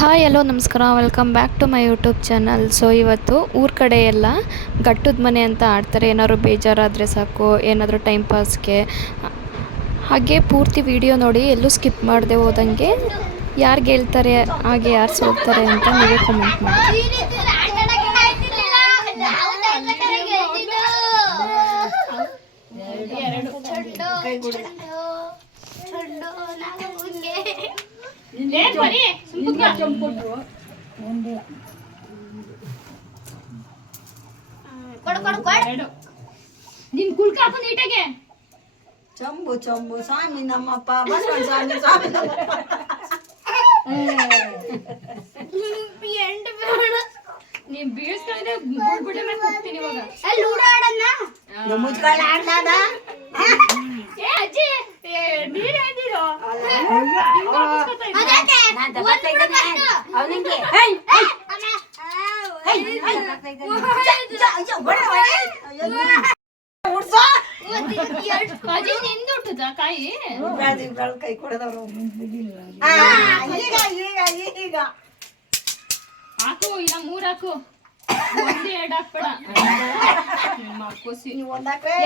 Hi hello ನಮಸ್ಕಾರ, welcome back to my YouTube channel. So ಇವತ್ತು ಊರ ಕಡೆ ಎಲ್ಲ ಗಟ್ಟದ ಮನೆ ಅಂತ ಆಡ್ತಾರೆ. ಏನಾದ್ರು ಬೇಜಾರಾದರೆ ಸಾಕು, ಏನಾದರೂ ಟೈಮ್ ಪಾಸ್ಗೆ. ಹಾಗೆ ಪೂರ್ತಿ ವಿಡಿಯೋ ನೋಡಿ, ಎಲ್ಲೂ ಸ್ಕಿಪ್ ಮಾಡದೆ ಹೋದಂಗೆ. ಯಾರು ಗೆಲ್ತಾರೆ ಹಾಗೆ ಯಾರು ಸೋಲ್ತಾರೆ ಅಂತ ನೀವೇ ಕಮೆಂಟ್ ಮಾಡಿ. ನಿನ್ ಕುಲ್ಕ ಹಾಕು ನೀಟಾಗೆ. ಚಂಬು ಚಂಬು ಸ್ವಾಮಿ ನಮ್ಮಪ್ಪ ಬಸವಣ್ಣ ಸ್ವಾಮಿ ಸ್ವಾಮಿ ನೀನ್ ಬೀಳ್ಸ್ಕೊಂಡ್ರೆ ಗುಡ್ಗುಡೆ ಮೇಲೆ ಹೋಗ್ತೀನಿ ಇವಾಗ. ಮುಚ್ಕೊಳ್ಳ ಆಡ್ದಾದ ಏ ಅಜ್ಜಿ, ನೀನ್ ಹೇಳ್ದಿರೋ ಅಜ್ಜಿ ನಿಂದು ಹುಟ್ಟದ ಕಾಯಿ ಕೈ ಕೊಡದವ್ರು. ಈಗ ಹಾಕು, ಇಲ್ಲ 3 ಹಾಕು. 1 2 ಹಾಕ್ಬೇಡ.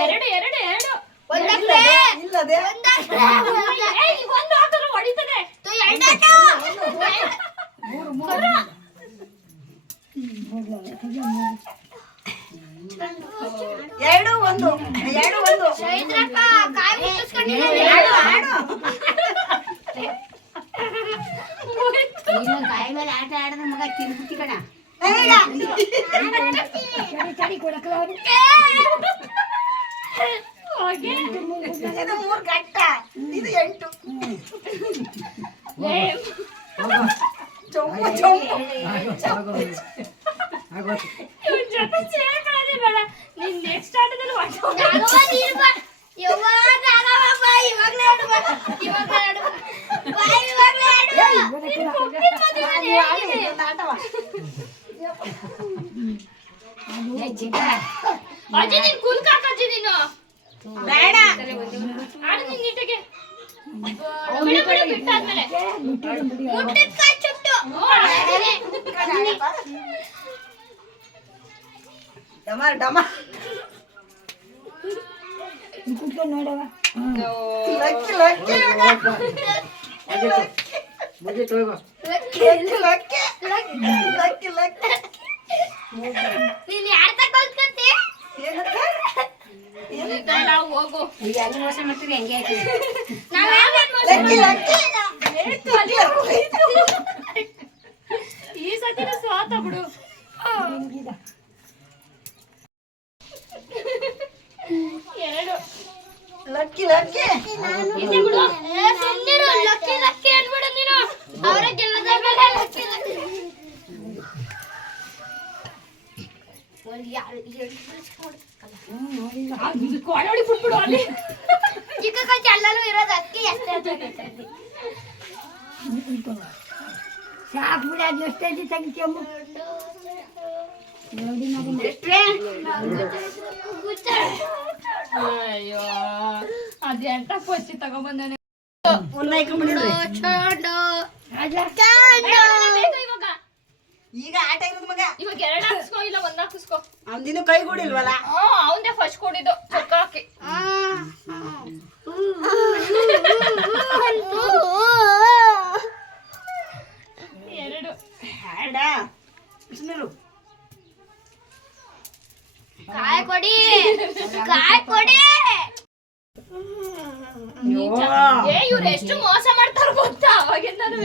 ಎರಡು ಎರಡು ಎರಡು ಇಲ್ಲದೆ ಒಂದು ಹಾಕಿದ್ರೆ ಹೊಡಿತದೆ. ಎರಡು ಒಂದು ಕಾಯಿ ಮೇಲೆ ಆಟ ಆಡಿದ್ರೆ ಮಗ ತಿನ್ಬಿಟ್ಟಿ ಕಣ. ಇದು 3 ಗಂಟ, ಇದು 8. ಚೊಂಬು ಚೊಂಬು ಜೊತೆ ಸೇರ್ಕೊಳ್ಳೋದೇ ಬೇಡ. ನೀನ್ ನೆಕ್ಸ್ಟ್ ಆಟದಲ್ಲಿ ಅಜ್ಜಿ ನೀನ್ ಕುಲ್ಕ ಹಾಕಜ್ಜಿ. ನೀನು ಬೇಡ ಆಡು ನೀನ್ ನೀಟಾಗೆ. ಬಿಟ್ಟಾದ್ಮೇಲೆ ಡಮಾರ್ ಡಮಾರ್ ಲಕ್ಕಿ ಲಕ್ಕಿ ಲಕ್ಕಿ ಲಕ್ಕಿ ನೀನ್ ಯಾರ್ ತಗೊಳ್ಕತ್ತಿ ನಾವು ಹೋಗು. ಈಗ ಹೆಂಗ್ ಮೋಸ ಮಾಡ್ತೀರಿ ಹೆಂಗೆ ಹಾಕಿರಿ. ಲಕ್ಕಿ ಲಕ್ಕಿ ಈ ಸತಿನ ಸ್ವಾತ ಬಿಡು. ಎರಡು ಲಕ್ಕಿ ಲಕ್ಕಿ ಹಿಂದೆ ಬಿಡು. ಸುಮ್ಮನಿರು. ಲಕ್ಕಿ ಲಕ್ಕಿ ಅನ್ಬಿಡು ನೀನು. ಅವರ ಗೆಲ್ಲದ ಮೇಲೆ ಲಕ್ಕಿ ಲಕ್ಕಿ. ಕೊಡೋಡಿ ಬಿಟ್ಬಿಡು ಅಲ್ಲಿ. ಚಿಕ್ಕ ಕಚ್ಚಿ ಎಲ್ಲರೂ ಇರೋದು ಅಕ್ಕಿ ಎಷ್ಟೇ ಸಾಕು ಬಿಡ, ಅದು ಎಷ್ಟೇ ತೆಗಿತೀಯಮ್ಮ. ಅಯ್ಯೋ ಅದೆಂತ ಕೊಚ್ಚಿ ತಗೊಂಡ್ಬಂದಾನೆ. ಇವಾಗ ಈಗ ಆಟ ಇರೋದು ಮಗ. ಇವಾಗ 2 ಹಾಕಿಸ್ಕೋ, ಇಲ್ಲ 1 ಹಾಕಿಸ್ಕೋ. ಅವನಿನ್ನು ಕೈ ಕೊಡಿಲ್ವಲ್ಲ. ಅವನ್ದೇ ಫಸ್ಟ್ ಕೊಡಿದ್ದು ಚೊಕ್ಕ ಹಾಕಿ. ಎರಡು ಬೇಡ ಸುಮ್ಮನಿರು. ಕಾಯಿ ಕೊಡಿ, ಕಾಯಿ ಕೊಡಿ. ಏ ಇವ್ರು ಎಷ್ಟು ಮೋಸ ಮಾಡ್ತಾರ ಗೊತ್ತಾ ಅವಾಗಿಂದನೂ.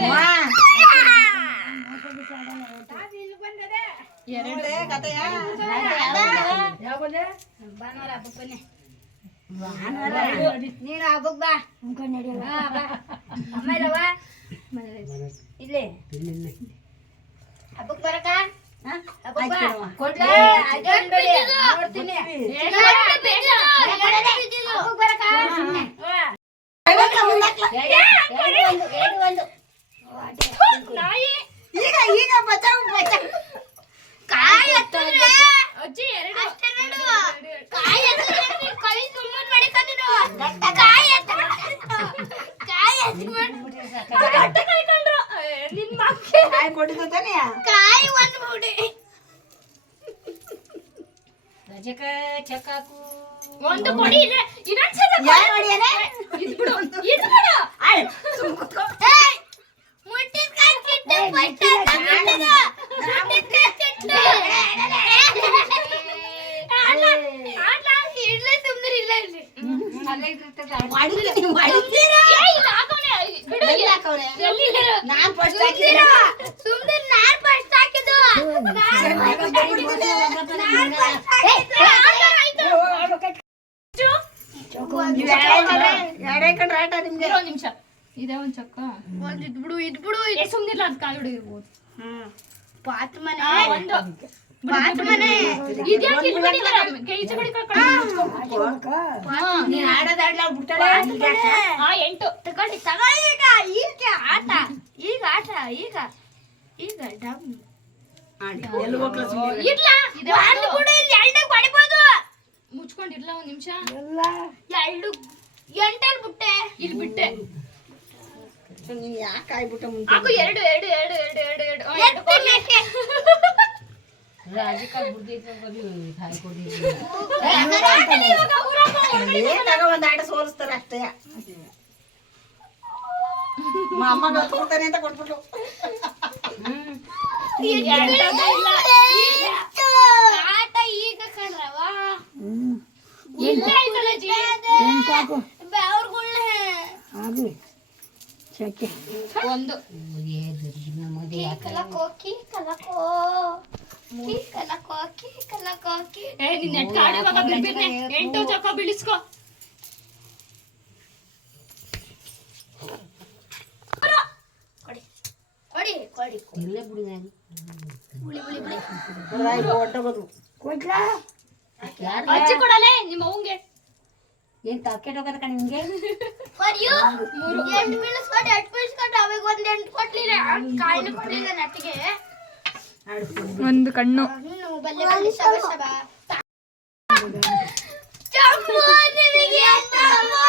ನೋಡೆ ಕತೆಯ ಭಾನುವಾರ ಹಬ್ಬಕ್ಕೆ ಬನ್ನಿ. ನೀನು ಹಬ್ಬಕ್ಕೆ ಬಾ. ಆಮೇಲೆ ಇಲ್ಲಿ ಹಬ್ಬಕ್ಕೆ ಬರಕ ಹಬ್ಬಕ್ಕೆ ಬಾ. ನೋಡ್ತೀನಿ. ಹಬ್ಬಕ್ಕೆ ಬರಕ ನಾಯಿ ಈಗ ಈಗ ಬಚಾವ್ ಬಚಾವ್. ಕಾಯಿ ಹತ್ತಿದ್ರೆ ಅಜ್ಜಿ ಎರಡು ಕಾಯಿ ಹತ್ತಿದ್ರೆ ಕೈ ಸುಮ್ಮನೆ ಮಾಡಿಕ ನೀನು. ಕಾಯಿ ಹತ್ತಿದ್ರೆ ಕಾಯಿ ಹತ್ತಿದ್ರೆ ಗಟ್ಟ ಕೈ ಕಂಡ್ರು ನಿನ್ ಮಕ್ಕಳು ಕಾಯಿ ಕೊಟ್ಟಿದ್ದ ತಾನೆ ಕಾಯಿ ಒಂದು ಬಿಡಿ ರಜಕ ಚಕ್ಕಾಕು ಒಂದು ಕೊಡಿ ಇನ್ನೊಂದ್ಸಲ ಯಾರು ಹೊಡಿಯಾನೆ ಇದು ಬಿಡು ಇದು ಬಿಡು ಆಯ್ ಸುಮ್ ಕುತ್ಕೋ ಏಯ್ ಮುಟ್ಟಿದ ಕಾಯಿ ತಿಟ್ಟು ಫಸ್ಟ್ ಮುಟ್ಟಿದ ತಿಟ್ಟು ಆಟ ಇಡ್ಲೆ ಸುಮ್ಮನೆ ಇಲ್ಲ ಇಲ್ಲಿ ಮಾಡಿದ್ದೀನಿ ಮಾಡಿದ್ದೀರಾ ಏಯ್ ಇಲ್ಲ ಹಾಕೋನೆ ಬಿಡು ಎಲ್ಲಿ ಹಾಕವ್ರೆ? ಎಲ್ಲಿ ಇಲ್ಲ ನಾನ್ ಫಸ್ಟ್ ಸುಮ್ನಿರು. ಸುಮ್ನಿರು, ನಾನ್ ಫಸ್ಟ್ ಹಾಕಿದ್ದು ಎರಡೇ ಕಂಡ್ರೆ ಆಟ ನಿಮ್ಗೆ ಒಂದ್ ನಿಮಿಷ ಇದೇ ಒಂದ್ ಚಕ್ಕ ಒಂದು ಇದ್ ಬಿಡು ಸುಮ್ನಿರ್ಲ ಅದ್ ಕಾಲ್ ಹಿಡಿದಿರ್ಬೋದು ಪಾತ್ ಮನೆ ಒಂದು ಪಾತ್ ಮನೆ ಇದ್ಯಾಕೆ ಇಲ್ಲಿ ಬಿಟ್ಟಿದಾರ? ಈಚೆ ಕಡೆ ನೀನ್ ಆಡೋದಾಡ್ಲ ಬಿಟ್ಟಲ್ಲ ಹಾ 8 ತಗೊಳ್ಳಿ ಈಗ ಆಟ ಈಗ ಆಟ ಈಗ ಈಗ ಡಮ್ ಎಲ್ಲಿ ಹೋಗ್ಲ ಇರ್ಲ ಒಂದು ಬಿಡು ಇಲ್ಲಿ ಎರಡು ಹೊಡಿಬೋದು ಮುಚ್ಕೊಂಡಿರ್ಲ ಒಂದ್ ನಿಮಿಷ ಎರಡು ಎಂಟಲ್ಲಿ ಬಿಟ್ಟೆ ಇಲ್ಲಿ ಬಿಟ್ಟೆ ನೀನ್ ಯಾಕೆ ಆಗ್ಬಿಟ್ಟ ಮುಂಚೆ ಹಾಕು ಎರಡು ಎರಡು ಎರಡು ಎರಡು ಎರಡು ಎರಡು ಎತ್ತಿ ಮೇಕೆ. ಲೇಟಾಗ ಒಂದ್ ಆಟ ಸೋಲಿಸ್ತಾರೆ ಅಷ್ಟೇ ಅಮ್ಮಗ ಕೊಡ್ತಾನೆ ಅಂತ ಕೊಟ್ಬಿಟ್ಟು ಆಟ ಈಗ ಕಣ್ರವ ಇಲ್ಲ ಐತಲ್ಲ ಜಿ ಬೆವ್ರುಗಳ್ನೆ ಒಂದು ಕಲಕೋ ಕಿ ಕಲಕೋ ಕಿ ಕಲಕೋ ಕಿ ಕಲಕೋ ಕಿ ಏ ನಿನ್ ನೆಟ್ ಆಡುವಾಗ ಬಿರ್ಬಿರ್ನೆ 8 ಚಕ್ಕ ಬೀಳಿಸ್ಕೋ ಕೊಡಿ ಕೊಡಿ ಕೊಡಿ ಒಟ್ಟಗೋದು ಅಜ್ಜಿ ಕೊಡಲೆ ನಿಮ್ಮ ಅವಂಗೆ ಏನ್ ತರ್ಕೆಟ್ ಹೋಗೋದಕ್ಕ ನಿಮ್ಗೆ ಕೊಡಿಯು ಎಂಟು ಬೀಳಿಸ್ಕೊಂಡು ಅವಾಗ ಒಂದ್ ಎಂಟು ಕೊಡ್ಲಿಲ್ಲ ಕಾಯಿಲೆ ಕೊಡ್ಲಿಲ್ಲ ನೆಟ್ಟಿಗೆ ಒಂದು ಕಣ್ಣು ಹಣ್ಣು ಬಲ್ಲೆ ಬಲ್ಲೆ ಶಬ ಶಬ ಚಂಬು ನಿನಗೆ ಚಂಬು